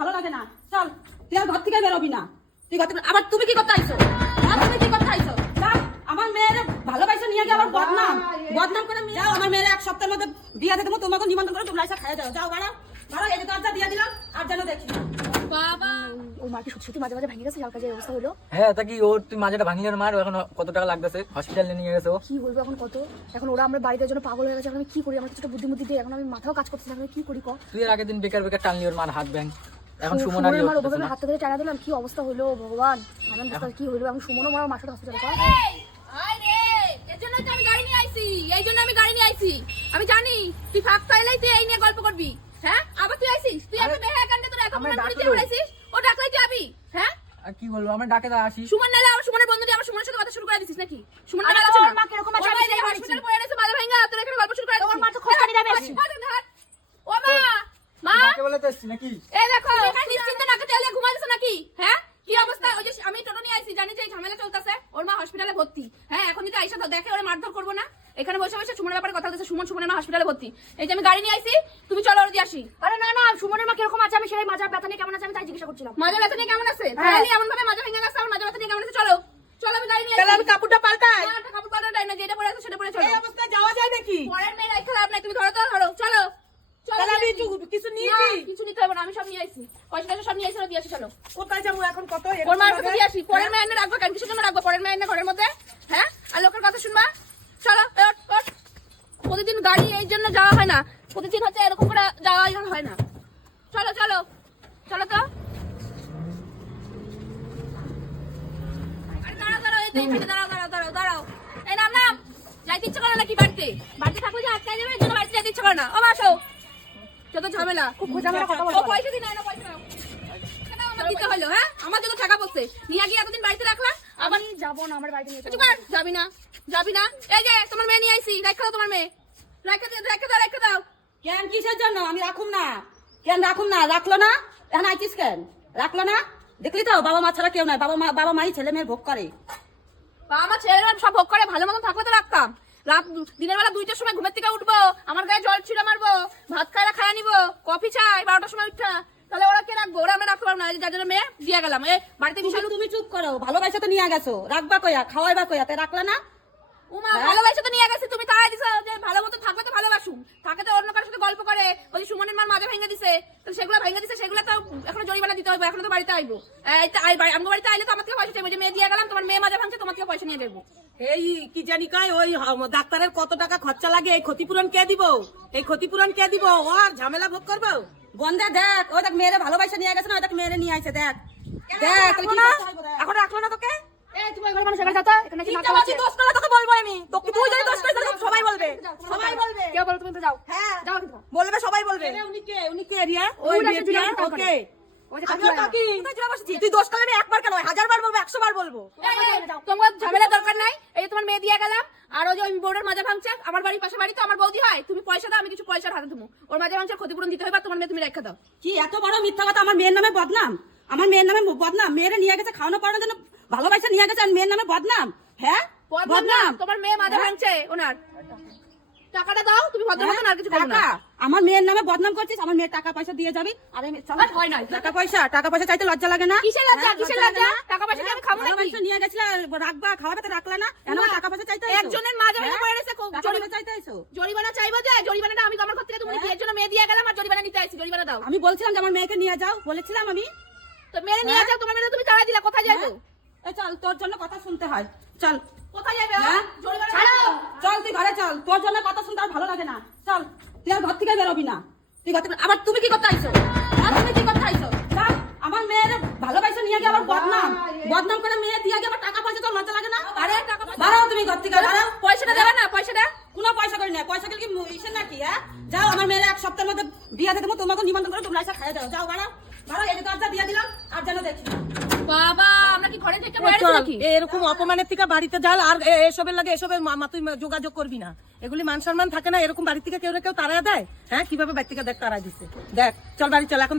ভালো লাগে না। চল তুই আর ঘর থেকে বেরোবি না। তুই আবার তুমি কি করতে আইছো? তুমি কি করতে আইছো? যাও আমার মেয়ের ভালোবাসা নিয়ে গিয়ে আবার বদনাম করে যাও। আমার মেয়ের এক সপ্তাহের মধ্যে বিয়ে দিতে তোমাকে নিমন্ত্রণ করে তোমরা এসে খাইয়ে দাও। যাও বাড়া বাড়া, এই যে দরজা দিয়ে দিলাম আর যেন দেখি বাবা। ও মা কি সত্যি মাঝে মাঝে ভেঙে গেছে? হালকা যে অবস্থা হলো। হ্যাঁ তা কি ওর তুই মাঝেটা ভাঙিয়ে মার, এখন কত টাকা লাগতেছে, হসপিটালে নিয়ে গেছে ও। কি বলবো এখন কত? এখন ওরা আমরা বাড়িতে জন্য পাগল হয়ে গেছে। এখন আমি কি করি? আমার কিছুটা বুদ্ধি দিয়ে এখন আমি মাথাও কাজ করতেছি না। কি করি ক? তুই এর আগের দিন বেকার টানলি ওর মার হাত ব্যাং, এখন সুমন আর আমার ওভাবে হাতটা ধরে টানা দিলাম। কি অবস্থা হলো ভগবান, আমার বুঝতে কি হলো। এখন সুমনও মারা মার সাথে হসপিটালে কর। আমি গাড়ি নিয়ে আইছি, এই জন্য আমি গাড়ি নিয়ে আইছি। আমি জানি তুই ফাঁক পাইলেই তুই এই নিয়ে গল্প করবি। হ্যাঁ আবার তুই আইছিস, তুই একটা বেহায়া কাণ্ডে তোর এখন মনে পড়ে পড়েছিস। ও ডাকলাই তুই আবি? হ্যাঁ আর কি বলবো, আমরা ডাকে দা আসি। সুমন নালে আমার সুমনের বন্ধুটি আমার সুমনের সাথে কথা শুরু করে দিছিস নাকি? সুমন নালে আছে না? মা কি রকম আছে? আমি হসপিটাল পড়ে গেছে, মাথা ভাঙা, তোর এখানে গল্প শুরু করে দিছিস। ওর মা তো খোঁজ নিয়ে যাবে আসি। ও মা, মা ডাকে বলে তো এসছি নাকি? এই দেখো এখানে নিশ্চিন্তে নাকে তেলে ঘুমাইছ নাকি? হ্যাঁ কি অবস্থা? ওই যে আমি টোটো নিয়ে আইছি, জানি যে এই ঝামেলা চলতেছে। ওর মা হসপিটালে ভর্তি। হ্যাঁ এখন যদি আইসা তো দেখে ওরে মারধর করবো না। এখানে বসে বসে সুমনের ব্যাপারে কথা বলতেছে। সুমনের মা হসপিটালে ভর্তি। এই যে আমি গাড়ি নিয়ে আইছি, তুমি চলো ওর দিয়ে আসি। আরে না না, সুমনের মা কিরকম আছে? আমি সেই মাজার ব্যথা নিয়ে কেমন আছে আমি তাই জিজ্ঞাসা করছিলাম। মাজা ব্যথা নিয়ে কেমন আছে? তাহলে এমন ভাবে মাজা ভেঙে গেছে, আমার মাজা ব্যথা নিয়ে কেমন আছে? চলো চলো আমি গাড়ি নিয়ে তাহলে আইছি। আমি কাপড়টা পাল্টাই। না একটা কাপড় পাল্টানো টাইম না, যেটা পরে আছে সেটা পরে চলো। এই অবস্থায় যাওয়া যায় নাকি? পরের মেয়ে রাখা লাভ নাই, তুমি ধরো তো ধরো। চলো চলো। তাহলে আমি কিছু নিয়েছি? কিছু নিতে হবে না, আমি সব নিয়ে আইছি। পয়সা টয়সা সব নিয়ে আইছি, দিয়ে আসি চলো। কোথায় যাবো এখন? কত ওর মার কাছে দিয়ে আসি। পরের মেয়ে এনে রাখবো কেন? কিসের জন্য রাখবো পরের মেয়ে এনে ঘরের মধ্যে? হ্যাঁ আর লোকের কথা শুনবা? চলো ওঠ, ওঠ। প্রতিদিন গাড়ি এই জন্য যাওয়া হয় না, প্রতিদিন হচ্ছে এরকম করে যাওয়া হয় না। চলো চলো চলো তো। আরে দাঁড়াও দাঁড়াও, এই তো এখানে দাঁড়াও দাঁড়াও দাঁড়াও দাঁড়াও। এই নাম নাম, যাইতে ইচ্ছে করে নাকি বাড়িতে? বাড়িতে থাকলে যে আটকাই যাবে, এই জন্য বাড়িতে যাইতে ইচ্ছে করে না। ও বাসো, যত ঝামেলা। খুব খোঁজামেলা কথা ও বলবো। পয়সা দিন না, পয়সা নাও। কেন আমার দিতে হলো? হ্যাঁ আমার জন্য টাকা পড়ছে, নিয়ে গিয়ে এতদিন বাড়িতে রাখলা। আবার আমি যাবো না, আমার বাড়িতে নিয়ে কিছু কর, যাবি না যাবি না। এই যে তোমার মেয়ে নিয়ে আইছি, রেখে দাও তোমার মেয়ে। রেখে দাও রেখে দাও। কেন কিসের জন্য? আমি রাখুম না। কেন রাখুম না? রাখলো না এখন আইতিস কেন? রাখলো না? দেখলি তো বাবা মা ছাড়া কেউ নাই। বাবা মাই ছেলে মেয়ের ভোগ করে। বা আমার ছেলেরা সব ভোগ করে, ভালো মতন থাকলে তো রাখতাম। রাত দিনের বেলা 2টার সময় ঘুমের থেকে উঠবো, আমার গায়ে জল ছিঁড়ে মারবো, ভাত খাইরা খাইয়া নিবো, কফি চাই 12টার সময় উঠা। তাহলে ওরা কে রাখবো? ওরা আমরা রাখতে পারবো না। যার জন্য মেয়ে দিয়ে গেলাম। এ বাড়িতে বিশাল। তুমি চুপ করো। ভালোবাসা তো নিয়ে গেছো, রাখবা কইয়া, খাওয়াইবা কইয়া, তাই রাখলা না? উমা ভালোবাসা তো নিয়ে গেছে, তুমি তাই দিছো যে ভালো মতো থাকবে তো ভালোবাসুন। থাকে তো অন্য কারোর সাথে গল্প করে, ওই সুমনের মার মাজা ভেঙে দিছে, তো সেগুলো ভেঙে দিছে, সেগুলো তো এখনো জরিমানা দিতে হবে। এখনো তো বাড়িতে আইবো। আমার বাড়িতে আইলে তো আমার থেকে পয়সা চাইবো, যে মেয়ে দিয়ে গেলাম, তোমার মেয়ে মাজা ভাঙছে, তোমার থেকে পয়সা নিয়ে যাবো। এই কি জানি কয় ওই ডাক্তারের কত টাকা খরচা লাগে, এই ক্ষতিপূরণ কে দিব? এই ক্ষতিপূরণ কে দিব? ও আর ঝামেলা ভোগ করবো? বন্ধে দেখ, ও দেখ মেয়েরে ভালোবাসা নিয়ে গেছে না, দেখ মেয়েরে নিয়ে আইছে। দেখ দেখ এখন রাখলো না তোকে। এই তুমি ওই মানুষ এখানে যাও তো, এখানে কি নাটক আছে? দোষ করলে তোকে বলবো আমি। তোকে তুই যদি দোষ করিস তাহলে সবাই বলবে। সবাই বলবে। কেউ বলো তুমি তো যাও। হ্যাঁ যাও কিন্তু। বলবে, সবাই বলবে। উনি কে রিয়া? ওই রিয়া। ওকে ওই যে আমি কাকি ওর কাকি। কোথায় যাওয়া বসেছি? তুই দোষ করলে আমি একবার কেন 1000 বার বলবো, 100 বার বলবো। তোমার ঝামেলা দরকার নাই। এই যে তোমার মেয়ে দিয়ে গেলাম, আর ওই যে ওই বোর্ডের মাজা ভাঙছে, আমার বাড়ির পাশে বাড়ি তো, আমার বৌদি হয়। তুমি পয়সা দাও, আমি কিছু পয়সার হাতে দেবো। ওর মাজা ভাঙছে ক্ষতিপূরণ দিতে হবে, তোমার মেয়ে তুমি রেখে দাও। কি এত বড় মিথ্যা কথা? আমার মেয়ের নামে বদনাম। আমার মেয়ের নামে বদনাম। মেয়েরে নিয়ে গেছে খাওয়ানো পড়ানোর জন্য, ভালোবাসা নিয়ে গেছে, আর মেয়ের নামে বদনাম। হ্যাঁ বদনাম? তোমার মেয়ে মাজা ভাঙছে, ওনার টাকাটা দাও। তুমি ভদ্র মতন আর কিছু করো না। আমার মেয়ের নামে বদনাম করছিস। আমার মেয়ের টাকা পয়সা দিয়ে যাবি। আরে হয় না। টাকা পয়সা চাইতে লজ্জা লাগে না? কিসের লজ্জা? কিসের লজ্জা? টাকা পয়সা কি আমি খাবো নাকি? ভালোবাসা নিয়ে গেছিলে, রাখবা, খাওয়াবে তো রাখলা না। কেন টাকা পয়সা চাইতে আইছো? একজনের মাজা ভেঙে পড়ে গেছে, জরিমানা চাইতে আইছো? জরিমানা চাইবো যে? জরিমানাটা আমি আমার ঘর থেকে তুমি বিয়ের জন্য মেয়ে দিয়ে গেলাম, আর জরিমানা নিতে আইছি। জরিমানা দাও। আমি বলছিলাম যে আমার মেয়েকে নিয়ে যাও, বলেছিলাম আমি। তো মেয়ে নিয়ে যাও, তোমার মেয়ে তুমি তাড়া দিলা। কোথায় যাইবো? চল, তোর জন্য কথা শুনতে হয়। চল কোথায় যাবে? জরিমানা ছাড়ো। চল তুই ঘরে চল, তোর জন্য কথা শুনতে আর ভালো লাগে না। চল তুই আর ঘর থেকে বেরোবি না। তুই আবার তুমি কি করতে আইছো? তুমি কি করতে আইছো? যাও আমার মেয়ের ভালোবাসা নিয়ে গিয়ে আবার বদনাম করে মেয়ে দিয়ে গিয়ে আবার টাকা পয়সা, তো লজ্জা লাগে না? আরে টাকা বাড়াও তুমি ঘর থেকে, বাড়াও। পয়সাটা দেবে না? পয়সাটা কোনো পয়সা করি না। পয়সা কি ইসের নাকি? হ্যাঁ যাও, আমার মেয়ের এক সপ্তাহের মধ্যে বিয়ে দিতে তোমাকে নিমন্ত্রণ করে তোমরা এসে খাইয়ে দাও। যাও বাড়াও বাড়াও, এই যে দরজা দিয়ে দিলাম আর যেন দেখি। বাবা আমরা কি ঘরে থেকে বাইরে নাকি? এরকম অপমানের থেকে বাড়িতে যাল, আর এসবের লাগে এসবের তুই যোগাযোগ করবি না। এগুলি মান সম্মান থাকে না। এরকম বাড়ি থেকে কেউ তাড়ায় দেয়? হ্যাঁ কিভাবে বাড়ি থেকে দেখ তাড়ায় দিচ্ছে। দেখ চল বাড়ি চল এখন।